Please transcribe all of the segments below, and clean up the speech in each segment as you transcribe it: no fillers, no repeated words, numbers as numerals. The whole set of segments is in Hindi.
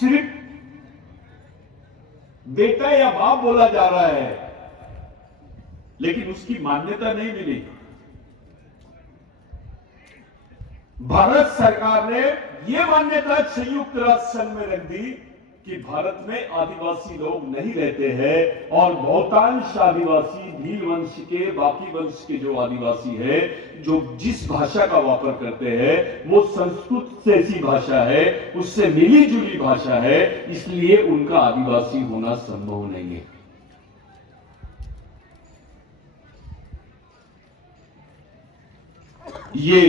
सिर्फ बेटा या बाप बोला जा रहा है, लेकिन उसकी मान्यता नहीं मिली। भारत सरकार ने यह मान्यता संयुक्त राष्ट्र संघ में रख दी कि भारत में आदिवासी लोग नहीं रहते हैं और बहुतांश आदिवासी भील वंश के, बाकी वंश के जो आदिवासी है, जो जिस भाषा का वापर करते हैं वो संस्कृत से ऐसी भाषा है, उससे मिली जुली भाषा है, इसलिए उनका आदिवासी होना संभव नहीं है। ये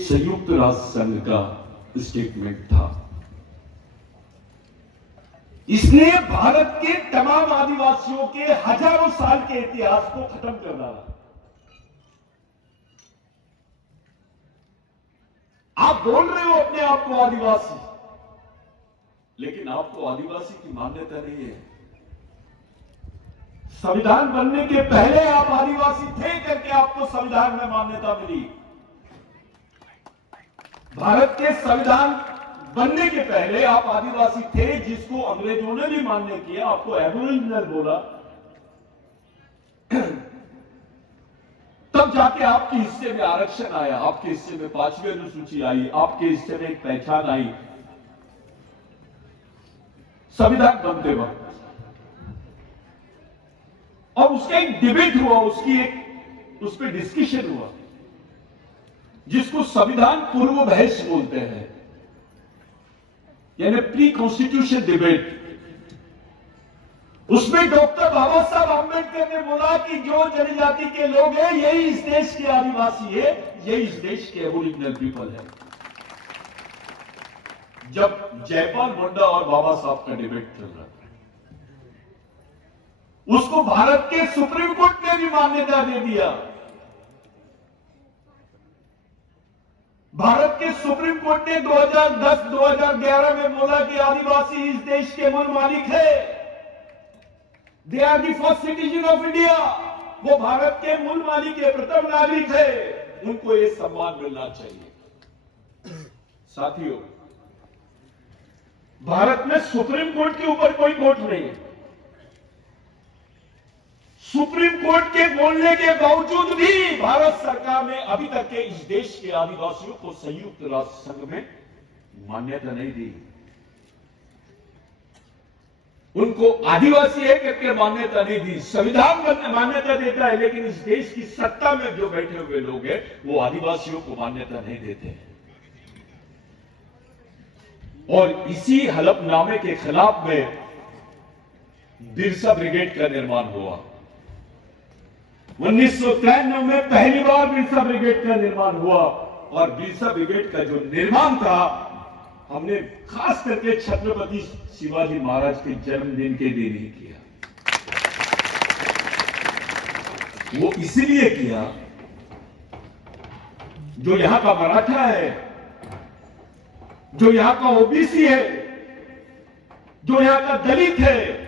संयुक्त राष्ट्र संघ का स्टेटमेंट था। इसने भारत के तमाम आदिवासियों के हजारों साल के इतिहास को खत्म कर डाला। आप बोल रहे हो अपने आप को आदिवासी, लेकिन आपको आदिवासी की मान्यता नहीं है। संविधान बनने के पहले आप आदिवासी थे करके आपको संविधान में मान्यता मिली। भारत के संविधान बनने के पहले आप आदिवासी थे, जिसको अंग्रेजों ने भी मान्य किया, आपको एबोरिजिनल बोला। तब जाके आपके हिस्से में आरक्षण आया, आपके हिस्से में 5वीं अनुसूची आई, आपके हिस्से में एक पहचान आई संविधान बनते वक्त। और उसका एक डिबेट हुआ, उस पर डिस्कशन हुआ, जिसको संविधान पूर्व बहस बोलते हैं, यानी प्री कॉन्स्टिट्यूशन डिबेट। उसमें डॉक्टर बाबा साहब आंबेडकर ने बोला कि जो जनजाति के लोग हैं यही इस देश के आदिवासी है, यही इस देश के एबोरिजिनल पीपल है। जब जयपाल मुंडा और बाबा साहब का डिबेट चल रहा था, उसको भारत के सुप्रीम कोर्ट ने भी मान्यता दे दिया। भारत के सुप्रीम कोर्ट ने 2010-2011 में बोला कि आदिवासी इस देश के मूल मालिक है, they are the first citizen of India. वो भारत के मूल मालिक है, प्रथम नागरिक है, उनको ये सम्मान मिलना चाहिए। साथियों, भारत में सुप्रीम कोर्ट के ऊपर कोई कोर्ट नहीं है। सुप्रीम कोर्ट के बोलने के बावजूद भी भारत सरकार ने अभी तक के इस देश के आदिवासियों को संयुक्त राष्ट्र संघ में मान्यता नहीं दी। उनको आदिवासी है करके मान्यता नहीं दी। संविधान मान्यता देता है, लेकिन इस देश की सत्ता में जो बैठे हुए लोग हैं वो आदिवासियों को मान्यता नहीं देते हैं। और इसी हलफनामे के खिलाफ में बिरसा ब्रिगेड का निर्माण हुआ। 1993 में पहली बार बिरसा ब्रिगेड का निर्माण हुआ, और बिरसा ब्रिगेड का जो निर्माण था, हमने खास करके छत्रपति शिवाजी महाराज के जन्मदिन के दिन ही किया। वो इसलिए किया, जो यहां का मराठा है, जो यहां का ओबीसी है, जो यहां का दलित है,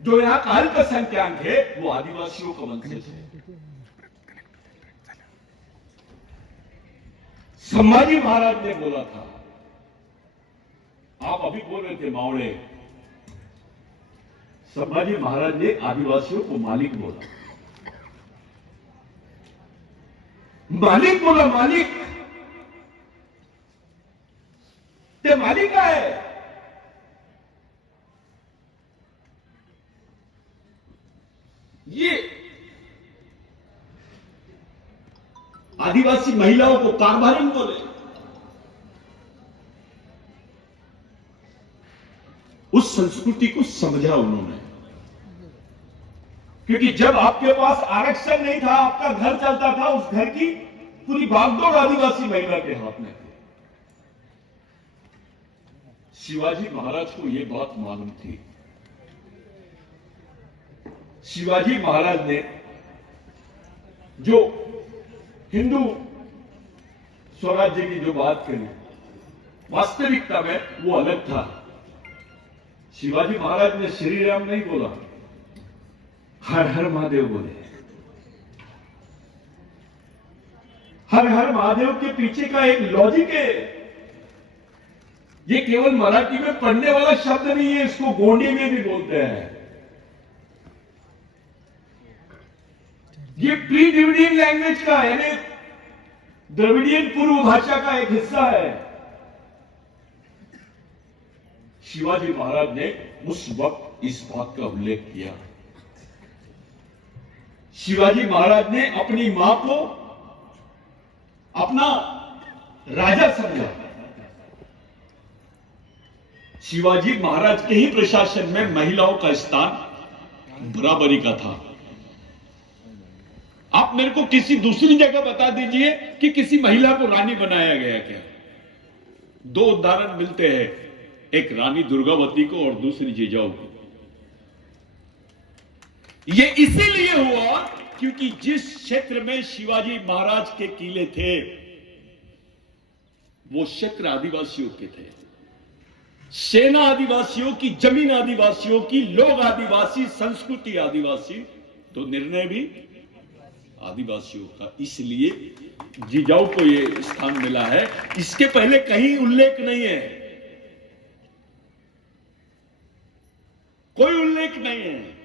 जो यहां का अल्पसंख्यक है, वो आदिवासियों का वंशज है। संभाजी महाराज ने बोला था, आप अभी बोल रहे थे मावड़े, संभाजी महाराज ने आदिवासियों को मालिक बोला। मालिक बोला, मालिक ते मालिक है। ये आदिवासी महिलाओं को कारभारिन बोले। उस संस्कृति को समझा उन्होंने, क्योंकि जब आपके पास आरक्षण नहीं था, आपका घर चलता था, उस घर की पूरी भागदौड़ आदिवासी महिला के हाथ में थी। शिवाजी महाराज को यह बात मालूम थी। शिवाजी महाराज ने जो हिंदू स्वराज्य की जो बात करी, वास्तविकता में वो अलग था। शिवाजी महाराज ने श्री राम नहीं बोला, हर हर महादेव बोले। हर हर महादेव के पीछे का एक लॉजिक है। ये केवल मराठी में पढ़ने वाला शब्द नहीं है, इसको गोंडी में भी बोलते हैं। ये प्री द्रविडियन लैंग्वेज का है, यानी द्रविडियन पूर्व भाषा का एक हिस्सा है। शिवाजी महाराज ने उस वक्त इस बात का उल्लेख किया। शिवाजी महाराज ने अपनी मां को अपना राजा समझा। शिवाजी महाराज के ही प्रशासन में महिलाओं का स्थान बराबरी का था। आप मेरे को किसी दूसरी जगह बता दीजिए कि किसी महिला को रानी बनाया गया क्या। दो उदाहरण मिलते हैं, एक रानी दुर्गावती को और दूसरी जिजाऊ को। ये इसीलिए हुआ क्योंकि जिस क्षेत्र में शिवाजी महाराज के किले थे वो क्षेत्र आदिवासियों के थे। सेना आदिवासियों की, जमीन आदिवासियों की, लोग आदिवासी, संस्कृति आदिवासी, तो निर्णय भी आदिवासियों का। इसलिए जिजाऊ को यह स्थान मिला है। इसके पहले कहीं उल्लेख नहीं है, कोई उल्लेख नहीं है।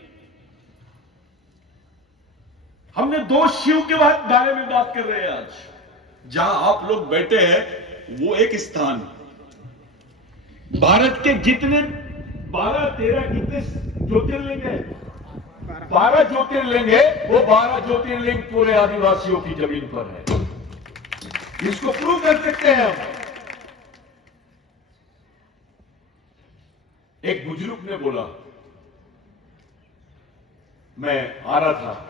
हमने दो शिव के बारे में बात कर रहे हैं आज। जहां आप लोग बैठे हैं वो एक स्थान, भारत के जितने 12-13 कितने ज्योतिर्लिंग है, 12 ज्योतिर्लिंग है, वो 12 ज्योतिर्लिंग पूरे आदिवासियों की जमीन पर है। इसको प्रूव कर सकते हैं हम। एक बुजुर्ग ने बोला, मैं आ रहा था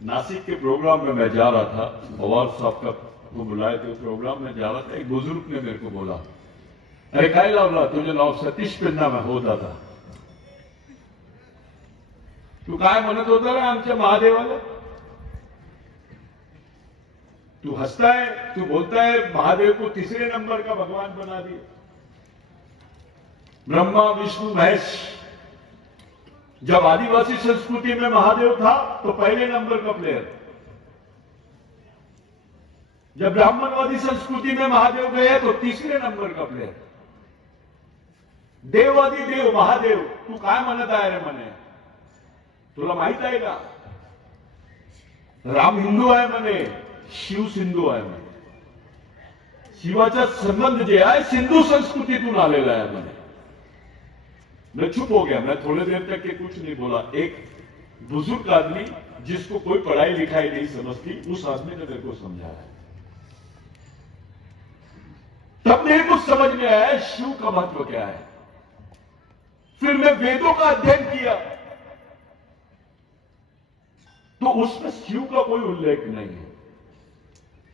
नासिक के प्रोग्राम में, मैं जा रहा था, पवार साहब का वो बुलाए थे प्रोग्राम में जा रहा था। एक बुजुर्ग ने मेरे को बोला, अरे काय लावला तुझे नाव सतीश पिन्ना में होता था, तू काय म्हणत होता रे आमच्या महादेवाला? तू हंसता है, तू बोलता है महादेव को तीसरे नंबर का भगवान बना दिया। ब्रह्मा विष्णु महेश, जब आदिवासी संस्कृति में महादेव था तो पहले नंबर का प्लेयर। जब ब्राह्मणवादी संस्कृति में महादेव गए तो तीसरे नंबर का प्लेयर। देवादी देव महादेव, तू काय म्हणत आहे रे म्हणे? तुला माहित आहे का राम हिंदू आहे म्हणे, शिव सिंधू आहे म्हणे। शिवाचा संबंध जे आहे सिंधू संस्कृतीतून आलेला आहे म्हणे। मैं चुप हो गया, मैं थोड़ी देर तक के कुछ नहीं बोला। एक बुजुर्ग आदमी जिसको कोई पढ़ाई लिखाई नहीं समझती, उस आदमी ने मेरे को समझाया। तब मेरे को समझ में आया शिव का महत्व क्या है। फिर मैं वेदों का अध्ययन किया तो उसमें शिव का कोई उल्लेख नहीं है।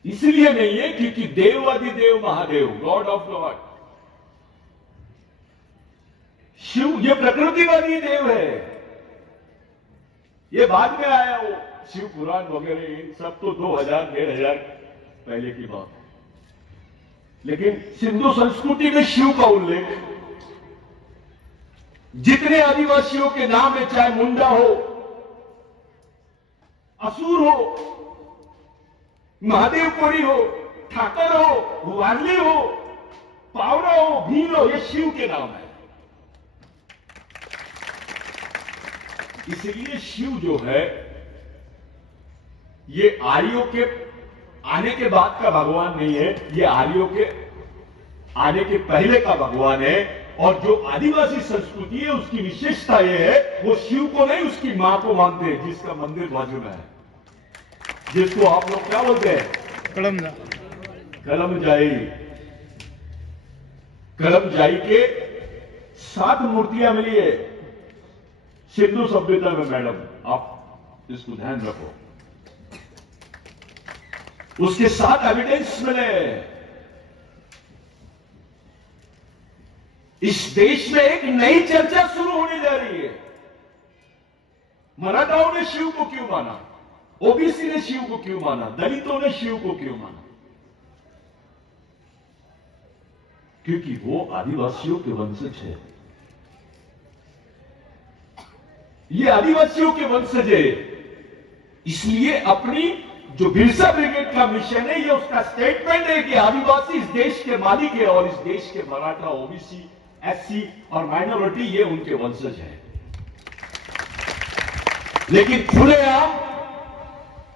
इसलिए नहीं है क्योंकि देवादिदेव Mahadev, god of god, Shiva ये प्रकृतिवादी देव है। ये बाद में आया वो शिव पुराण वगैरह, इन सब तो 2000-1500 पहले की बात है। लेकिन सिंधु संस्कृति में शिव का उल्लेख जितने आदिवासियों के नाम है, चाहे मुंडा हो, असुर हो, महादेव कोरी हो, ठाकर हो, वारली हो, पावरा हो, भील हो, ये शिव के नाम है। इसलिए शिव जो है ये आर्यों के आने के बाद का भगवान नहीं है, ये आर्यों के आने के पहले का भगवान है। और जो आदिवासी संस्कृति है उसकी विशेषता ये है, वो शिव को नहीं उसकी मां को मानते हैं, जिसका मंदिर बाजू में है, जिसको आप लोग क्या बोलते हैं? कलमजाई। कलमजाई के 7 मूर्तियां मिली है सिंधु सभ्यता में। मैडम आप इसको ध्यान रखो, उसके 7 एविडेंस मिले। इस देश में एक नई चर्चा शुरू होने जा रही है। मराठाओं ने शिव को क्यों माना, ओबीसी ने शिव को क्यों माना, दलितों ने शिव को क्यों माना? क्योंकि वो आदिवासियों के वंशज है। ये आदिवासियों के वंशज है, इसलिए अपनी जो बिरसा ब्रिगेड का मिशन है, ये उसका स्टेटमेंट है कि आदिवासी इस देश के मालिक है और इस देश के मराठा, ओबीसी, एससी और माइनॉरिटी ये उनके वंशज हैं। लेकिन खुलेआम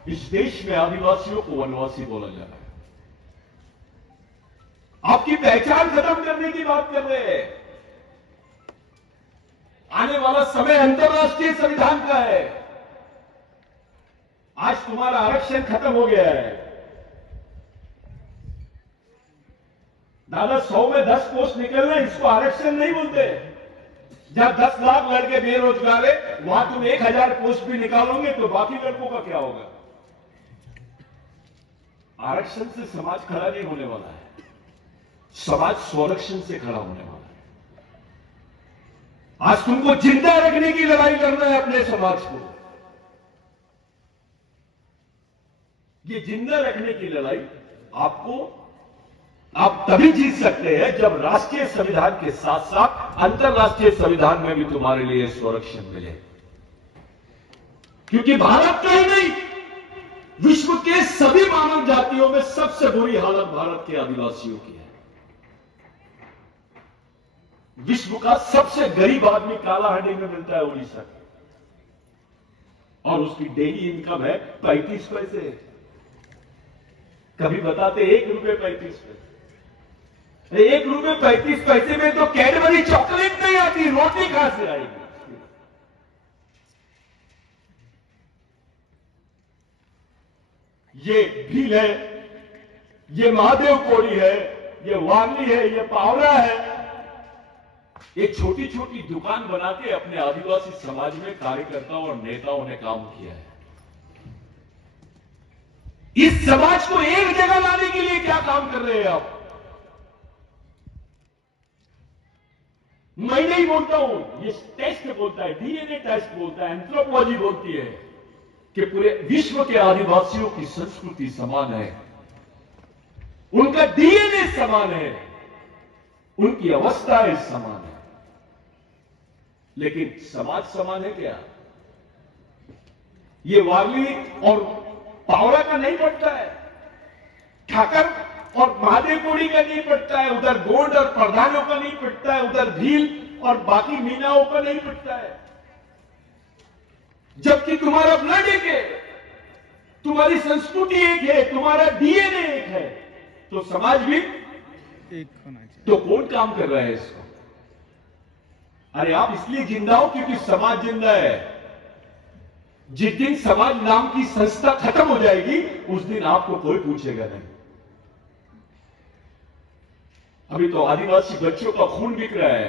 इस देश में आदिवासियों को वनवासी बोला जा रहा है। आपकी पहचान खत्म करने की बात कर रहे हैं। आने वाला समय अंतर्राष्ट्रीय संविधान का है। आज तुम्हारा आरक्षण खत्म हो गया है। दादा 100 में 10 पोस्ट निकल रहे, इसको आरक्षण नहीं बोलते। जहां 10 लाख लड़के बेरोजगार है, वहां तुम 1000 पोस्ट भी निकालोगे तो बाकी लड़कों का क्या होगा? आरक्षण से समाज खड़ा नहीं होने वाला है, समाज स्वरक्षण से खड़ा होने वाला है। आज तुमको जिंदा रखने की लड़ाई लड़ना है अपने समाज को। ये जिंदा रखने की लड़ाई आप तभी जीत सकते हैं जब राष्ट्रीय संविधान के साथ साथ अंतर्राष्ट्रीय संविधान में भी तुम्हारे लिए स्वरक्षण मिले। क्योंकि भारत का ही नहीं, विश्व के सभी मानव जातियों में सबसे बुरी हालत भारत के आदिवासियों की है। विश्व का सबसे गरीब आदमी कालाहांडी में मिलता है, उड़ीसा का, और उसकी डेली इनकम है 35 पैसे। कभी बताते 1 रुपये 35 पैसे। 1 रुपये 35 पैसे में तो कैडबरी चॉकलेट नहीं आती, रोटी कहां से आएगी? ये भील है, ये महादेव कोड़ी है, ये वारली है, ये पावरा है। ये छोटी छोटी दुकान बना के अपने आदिवासी समाज में कार्यकर्ताओं और नेताओं ने काम किया है। इस समाज को एक जगह लाने के लिए क्या काम कर रहे हैं आप? मैं नहीं बोलता हूं, ये टेस्ट बोलता है, डीएनए टेस्ट बोलता है, एंथ्रोपोलॉजी बोलती है कि पूरे विश्व के आदिवासियों की संस्कृति समान है, उनका डीएनए समान है, उनकी अवस्थाएं समान है। लेकिन समाज समान है क्या? ये वारली और पावरा का नहीं पड़ता है, ठाकर और महादेव कोड़ी का नहीं पड़ता है, उधर गोंड और प्रधानों का नहीं पड़ता है, उधर भील और बाकी मीनाओं का नहीं पड़ता है। जबकि तुम्हारा ब्लड एक है, तुम्हारी संस्कृति एक है, तुम्हारा डीएनए एक है, तो समाज भी एक होना चाहिए। तो कौन काम कर रहा है इसको? अरे आप इसलिए जिंदा हो क्योंकि समाज जिंदा है। जिस दिन समाज नाम की संस्था खत्म हो जाएगी, उस दिन आपको कोई पूछेगा नहीं। अभी तो आदिवासी बच्चों का खून बिक रहा है,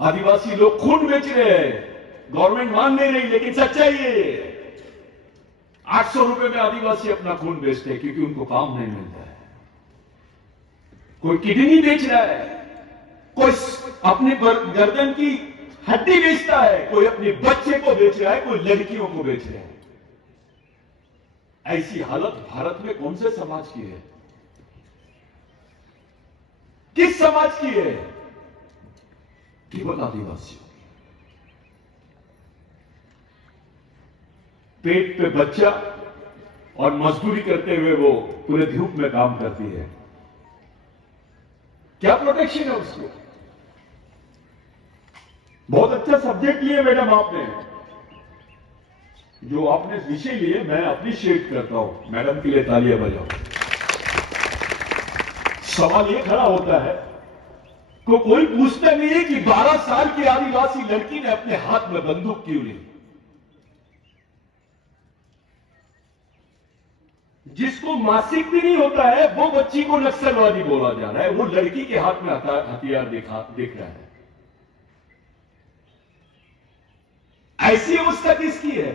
आदिवासी लोग खून बेच रहे हैं, गवर्नमेंट मान नहीं रही, लेकिन सच्चाई है 800 रुपए में आदिवासी अपना खून बेचते हैं क्योंकि उनको काम नहीं मिलता है। कोई किडनी बेच रहा है, कोई अपनी गर्दन की हड्डी बेचता है, कोई अपने बच्चे को बेच रहा है, कोई लड़कियों को बेच रहा है। ऐसी हालत भारत में कौन से समाज की है? किस समाज की है? केवल आदिवासियों की। पेट पे बच्चा और मजदूरी करते हुए वो पूरे धूप में काम करती है, क्या प्रोटेक्शन है उसको? बहुत अच्छा सब्जेक्ट लिए मैडम आपने, जो आपने विषय लिए, मैं अप्रिशिएट करता हूं। मैडम के लिए तालियां बजाओ। सवाल ये खड़ा होता है को कोई पूछता नहीं है कि 12 साल की आदिवासी लड़की ने अपने हाथ में बंदूक क्यों ली? जिसको मासिक भी नहीं होता है वो बच्ची को नक्सलवादी बोला जा रहा है, वो लड़की के हाथ में हथियार देख रहा है। ऐसी अवस्था किसकी है?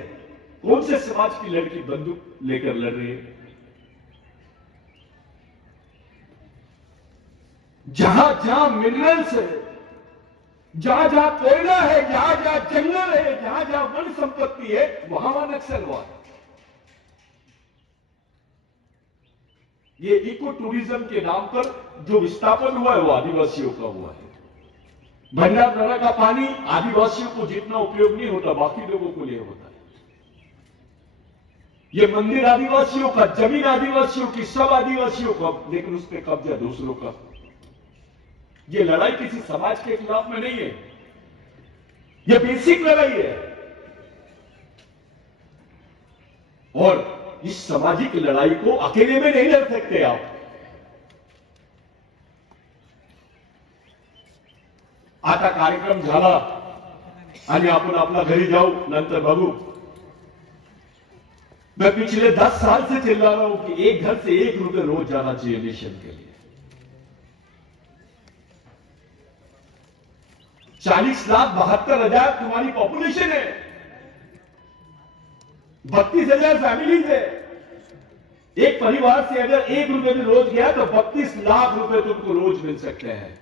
कौन से समाज की लड़की बंदूक लेकर लड़ रही है? जहां जहां मिनरल्स है, जहां जहां कोयला है, जहां जहां जंगल है, जहां जहां वन संपत्ति है, वहां नक्सलवाद। ये इको टूरिज्म के नाम पर जो विस्थापन हुआ है वो आदिवासियों का हुआ है। भंडारदरा का पानी आदिवासियों को जितना उपयोग नहीं होता, बाकी लोगों को लिए होता है। ये मंदिर आदिवासियों का, जमीन आदिवासियों की, सब आदिवासियों का, लेकिन उस पर कब्जा दूसरों का। ये लड़ाई किसी समाज के खिलाफ में नहीं है, ये बेसिक लड़ाई है। और इस सामाजिक लड़ाई को अकेले में नहीं लड़ सकते आप। आता कार्यक्रम झाला आणि आपण आपला घरी जाऊ, नंतर बघू। मैं पिछले 10 साल से चिल्ला रहा हूं कि एक घर से 1 रुपए रोज जाना चाहिए मिशन के लिए। 40,72,000 तुम्हारी पॉपुलेशन है, 32,000 फैमिलीज है। एक परिवार से अगर 1 रुपए भी रोज गया तो 32 लाख रुपए तुमको रोज मिल सकते हैं।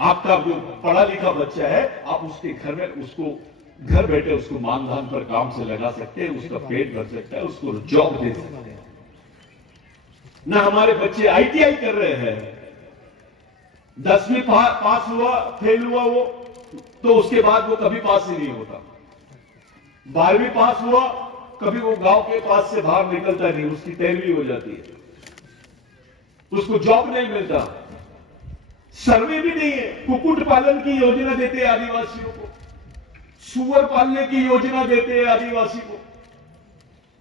आपका जो पढ़ा लिखा बच्चा है, आप उसके घर में उसको घर बैठे उसको मानधन पर काम से लगा सकते हैं, उसका पेट भर सकता है, उसको जॉब दे सकते हैं। ना हमारे बच्चे आईटीआई कर रहे हैं, 10वीं पास हुआ, फेल हुआ वो, तो उसके बाद वो कभी पास ही नहीं होता। 12वीं पास हुआ, कभी वो गांव के पास से बाहर निकलता नहीं, उसकी 13वीं हो जाती है, उसको जॉब नहीं मिलता। सर्वे भी नहीं है। कुक्कुट पालन की योजना देते हैं आदिवासियों को, सुअर पालने की योजना देते हैं आदिवासी को।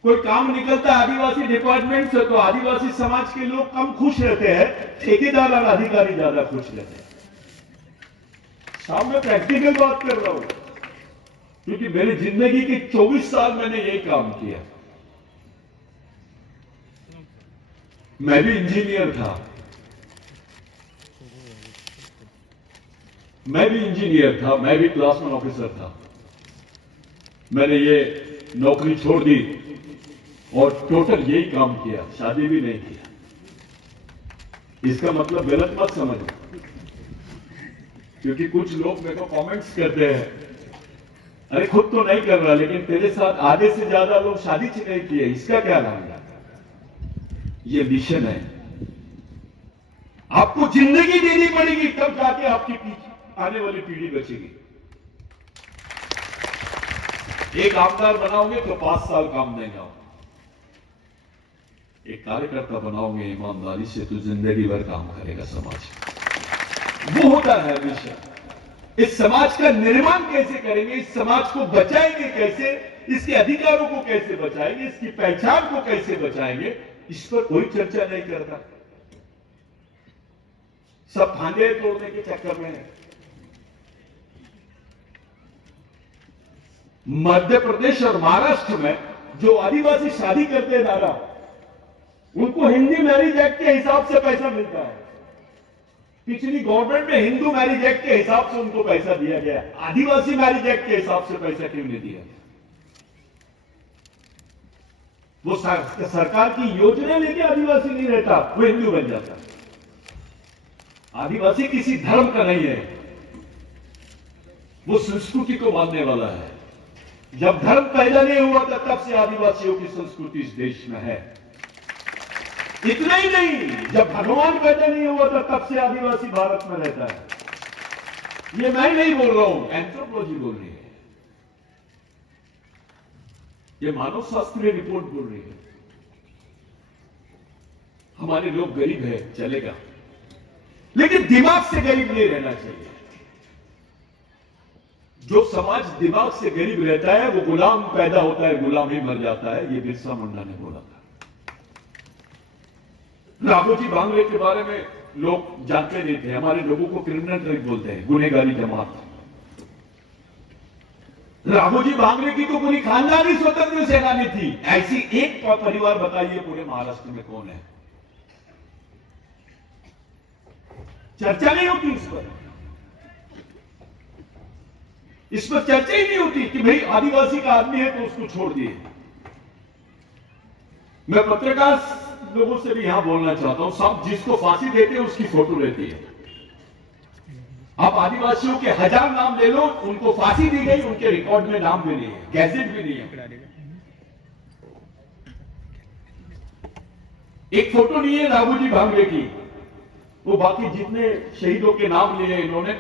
कोई काम निकलता है आदिवासी डिपार्टमेंट से तो आदिवासी समाज के लोग कम खुश रहते हैं, ठेकेदार और अधिकारी ज्यादा खुश रहते हैं। सामने प्रैक्टिकल बात कर रहा हूं, क्योंकि मेरी जिंदगी के 24 साल मैंने यही काम किया। मैं भी इंजीनियर था, मैं भी क्लास 1 ऑफिसर था। मैंने ये नौकरी छोड़ दी और टोटल यही काम किया, शादी भी नहीं किया। इसका मतलब गलत मत समझो, क्योंकि कुछ लोग मेरे को कमेंट्स करते हैं, अरे खुद तो नहीं कर रहा लेकिन तेरे साथ आधे से ज्यादा लोग शादी नहीं किए, इसका क्या नाम है? ये मिशन है। आपको जिंदगी देनी पड़ेगी, तब जाके आपकी आने वाली पीढ़ी बचेगी। एक आमदार बनाओगे तो 5 साल काम देगा, एक कार्यकर्ता बनाओगे ईमानदारी से तो जिंदगी भर काम करेगा समाज। वो होता है मिशन। इस समाज का निर्माण कैसे करेंगे, इस समाज को बचाएंगे कैसे, इसके अधिकारों को कैसे बचाएंगे, इसकी पहचान को कैसे बचाएंगे, इस पर कोई चर्चा नहीं करता। सब फांदे तोड़ने के चक्कर में है। मध्य प्रदेश और महाराष्ट्र में जो आदिवासी शादी करते हैं दादा, उनको हिंदी मैरिज एक्ट के हिसाब से पैसा मिलता है। पिछली गवर्नमेंट में हिंदू मैरिज एक्ट के हिसाब से उनको पैसा दिया गया, आदिवासी मैरिज एक्ट के हिसाब से पैसा क्यों नहीं दिया? वो सरकार की योजना लेके आदिवासी नहीं रहता, वो हिंदू बन जाता। आदिवासी किसी धर्म का नहीं है, वो संस्कृति को मानने वाला है। जब धर्म पैदा नहीं हुआ था तब से आदिवासियों की संस्कृति इस देश में है। इतना ही नहीं, जब भगवान पैदा नहीं हुआ था तब से आदिवासी भारत में रहता है। ये मैं नहीं बोल रहा हूं, एंथ्रोपोलॉजी बोल रही है, ये मानव शास्त्रीय रिपोर्ट बोल रही है। हमारे लोग गरीब है चलेगा, लेकिन दिमाग से गरीब नहीं रहना चाहिए। जो समाज दिमाग से गरीब रहता है वो गुलाम पैदा होता है, गुलाम ही मर जाता है। ये बिरसा मुंडा ने बोला था। राघोजी भांगरे के बारे में लोग जानते नहीं थे। हमारे लोगों को क्रिमिनल ट्राइब बोलते हैं, गुनहगारी जमात। राघोजी भांगरे की तो पूरी खानदानी स्वतंत्र सेनानी थी। ऐसी एक परिवार बताइए पूरे महाराष्ट्र में कौन है? चर्चा नहीं होती इस पर चर्चा ही नहीं होती कि भाई आदिवासी का आदमी है तो उसको छोड़ दिए। मैं पत्रकार लोगों से भी यहां बोलना चाहता हूं, सब जिसको फांसी देते हैं उसकी फोटो रहती है। आप आदिवासियों के 1000 नाम ले लो, उनको फांसी दी गई, उनके रिकॉर्ड में नाम भी नहीं है, गैजेट भी नहीं है, एक फोटो नहीं है राघोजी भांगरे की। वो बाकी जितने शहीदों के नाम लिए इन्होंने,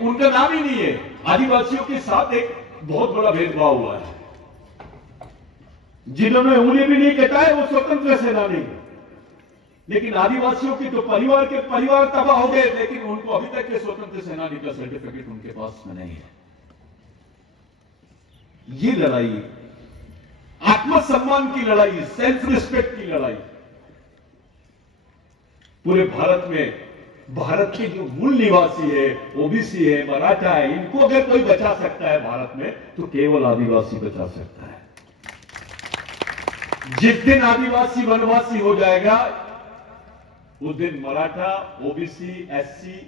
उनका नाम ही नहीं है। आदिवासियों के साथ एक बहुत बड़ा भेदभाव हुआ है। जिन्होंने उंगली भी नहीं कटाए वो स्वतंत्र सेनानी, लेकिन आदिवासियों की तो परिवार तबाह हो गए, लेकिन उनको अभी तक के स्वतंत्र सेनानी का सर्टिफिकेट उनके पास में नहीं है। ये लड़ाई आत्मसम्मान की लड़ाई, सेल्फ रिस्पेक्ट की लड़ाई पूरे भारत में, भारत के जो मूल निवासी है, ओबीसी है, मराठा है, इनको अगर कोई बचा सकता है भारत में तो केवल आदिवासी बचा सकता है। जिस दिन आदिवासी वनवासी हो जाएगा उस दिन मराठा, ओबीसी, एससी,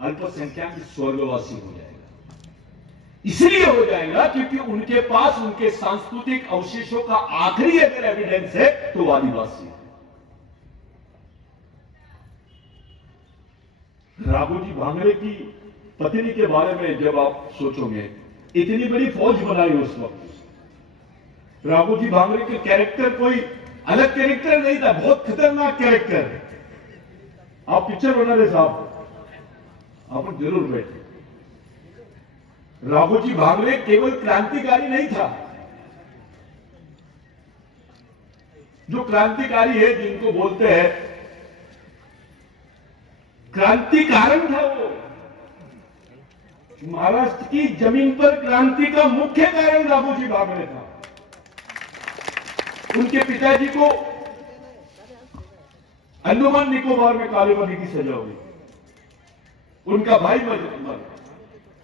अल्पसंख्यक स्वर्गवासी हो जाएगा। इसलिए हो जाएगा क्योंकि उनके पास उनके सांस्कृतिक अवशेषों का आखिरी अगर एविडेंस है तो आदिवासी है। राघोजी भांगरे की पत्नी के बारे में जब आप सोचोगे, इतनी बड़ी फौज बनाई उस वक्त। राघोजी भांगरे के कैरेक्टर कोई अलग कैरेक्टर नहीं था, बहुत खतरनाक कैरेक्टर। आप पिक्चर बना रहे साहब, आप जरूर बैठे। राघोजी भांगरे केवल क्रांतिकारी नहीं था, जो क्रांतिकारी है जिनको बोलते हैं क्रांतिकारक था वो। महाराष्ट्र की जमीन पर क्रांति का मुख्य कारण राघोजी भांगरे था। उनके पिताजी को अंडमान निकोबार में कालेबंदी की सजा हुई, उनका भाई मर,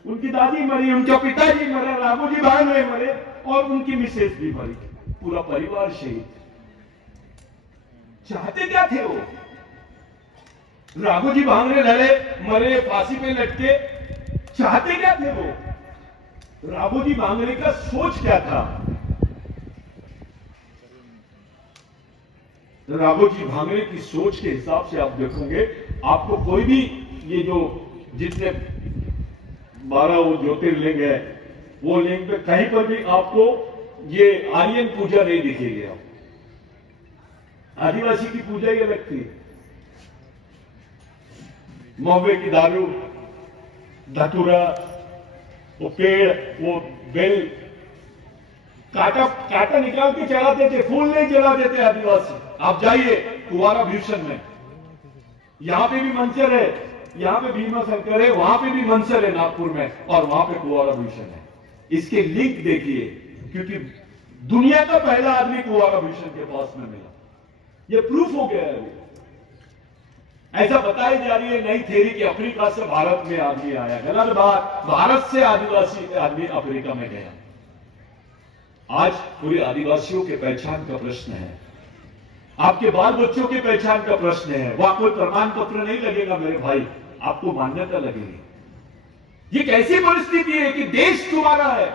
उनकी दादी मरी, उनका पिताजी मरा, राघोजी भांगरे मरे और उनकी मिसेस भी मरी, पूरा परिवार शहीद। चाहते क्या थे वो? राघोजी भांगरे लड़े, मरे, फांसी पे लटके, चाहते क्या थे वो? राघोजी भांगरे का सोच क्या था? राघोजी भांगरे की सोच के हिसाब से आप देखोगे, आपको कोई भी ये जो जितने 12 वो ज्योतिर्लिंग है, वो लिंग पे कहीं पर भी आपको ये आर्यन पूजा नहीं दिखेगी। आदिवासी की पूजा ये लगती है, महुए की दारू, धतूरा, वो पेड़, वो बेल, काटा निकाल के चढ़ाते थे, फूल नहीं चढ़ाते थे आदिवासी। आप जाइए कुंवारा भीषण में, यहां पे भी मंचर है, यहां पे भीमा शंकर है, वहां पे भी मंचर है नागपुर में, और वहां पे कुंवारा भीषण है। इसके लिंक देखिए, क्योंकि दुनिया का पहला आदमी कुंवारा भीषण के पास में मिला, ये प्रूफ हो गया है। ऐसा बताई जा रही है नई थ्योरी कि अफ्रीका से भारत में आदमी आया, गलत बात। भारत से आदिवासी आदमी अफ्रीका में गया। आज पूरे आदिवासियों के पहचान का प्रश्न है, आपके बाल बच्चों के पहचान का प्रश्न है। वहां कोई प्रमाण पत्र नहीं लगेगा मेरे भाई, आपको मान्यता लगेगी। ये कैसी परिस्थिति है कि देश तुम्हारा है,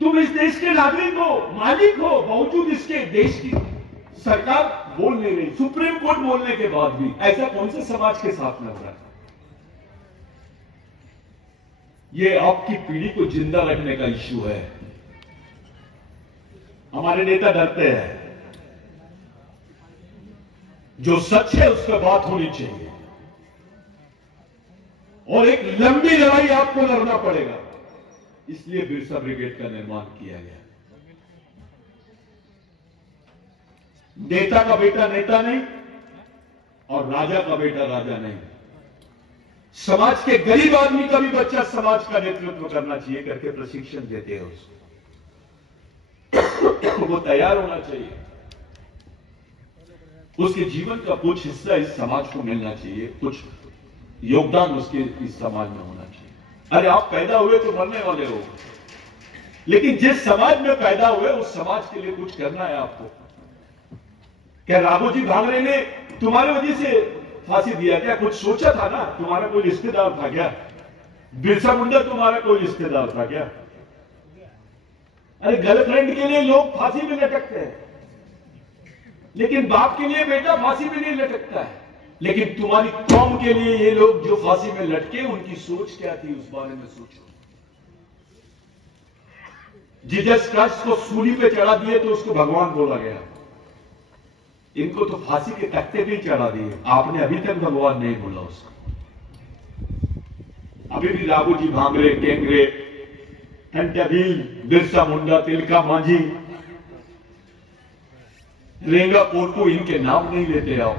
तुम इस देश के नागरिक हो, मालिक हो, बावजूद इसके देश की सरकार बोल नहीं रही, सुप्रीम कोर्ट बोलने के बाद भी। ऐसा कौन से समाज के साथ में हो रहा है? ये आपकी पीढ़ी को जिंदा रखने का इश्यू है। हमारे नेता डरते हैं, जो सच है उस पर बात होनी चाहिए, और एक लंबी लड़ाई आपको लड़ना पड़ेगा। इसलिए बिरसा ब्रिगेड का निर्माण किया गया। नेता का बेटा नेता नहीं और राजा का बेटा राजा नहीं। समाज के गरीब आदमी का भी बच्चा समाज का नेतृत्व करना चाहिए करके प्रशिक्षण देते हैं उसको। वो तैयार होना चाहिए, उसके जीवन का कुछ हिस्सा इस समाज को मिलना चाहिए, कुछ योगदान उसके इस समाज में होना चाहिए। अरे आप पैदा हुए तो मरने वाले हो, लेकिन जिस समाज में पैदा हुए उस समाज के लिए कुछ करना है आपको। क्या राघोजी भांगरे ने तुम्हारी वजह से फांसी दिया क्या? कुछ सोचा था ना? तुम्हारा कोई रिश्तेदार था क्या? बिरसा मुंडा तुम्हारा कोई रिश्तेदार था क्या? अरे गर्लफ्रेंड के लिए लोग फांसी में लटकते हैं, लेकिन बाप के लिए बेटा फांसी में नहीं लटकता है। लेकिन तुम्हारी कौम के लिए ये लोग जो फांसी में लटके, उनकी सोच क्या थी उस बारे में सोचो। जीसस क्राइस्ट को सूली पे चढ़ा दिए तो उसको भगवान बोला गया, इनको तो फांसी के तख्ते भी चढ़ा दिए, आपने अभी तक भगवान नहीं बोला उसको। अभी भी राघोजी भांगरे, टेंगरे, कंटाबील, बिरसा मुंडा, तिलका मांझी, रेंगा पोटू, इनके नाम नहीं लेते आओ।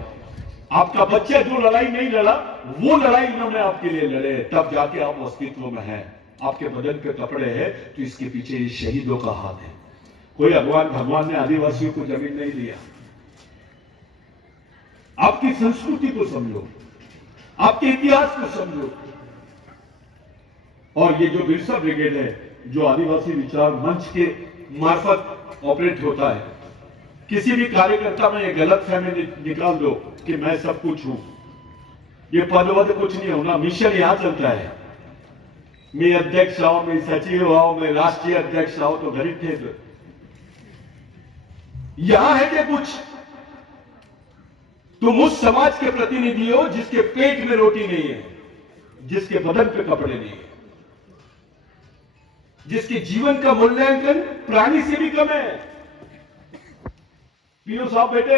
आपका बच्चा जो लड़ाई नहीं लड़ा, वो लड़ाई इन्होंने आपके लिए लड़े, तब जाके आप अस्तित्व में हैं। आपके बदन पे कपड़े हैं तो इसके पीछे ये शहीदों का हाथ है। कोई भगवान ने आदिवासियों को जमीन नहीं दिया। आपकी संस्कृति को समझो, आपके इतिहास को समझो। और ये जो बिरसा ब्रिगेड है, जो आदिवासी विचार मंच के मार्फत ऑपरेट होता है, किसी भी कार्यकर्ता में ये गलत फहमी निकाल दो कि मैं सब कुछ हूं। ये पदवद कुछ नहीं होना, मिशन यहां चलता है। मैं अध्यक्ष आओ, मैं सचिव आओ, मैं राष्ट्रीय अध्यक्ष आओ तो गरीब थे। तो यहां है क्या कुछ? तुम उस समाज के प्रतिनिधि हो जिसके पेट में रोटी नहीं है, जिसके बदन पे कपड़े नहीं है, जिसके जीवन का मूल्यांकन प्राणी से भी कम है। पीओ साहब बेटे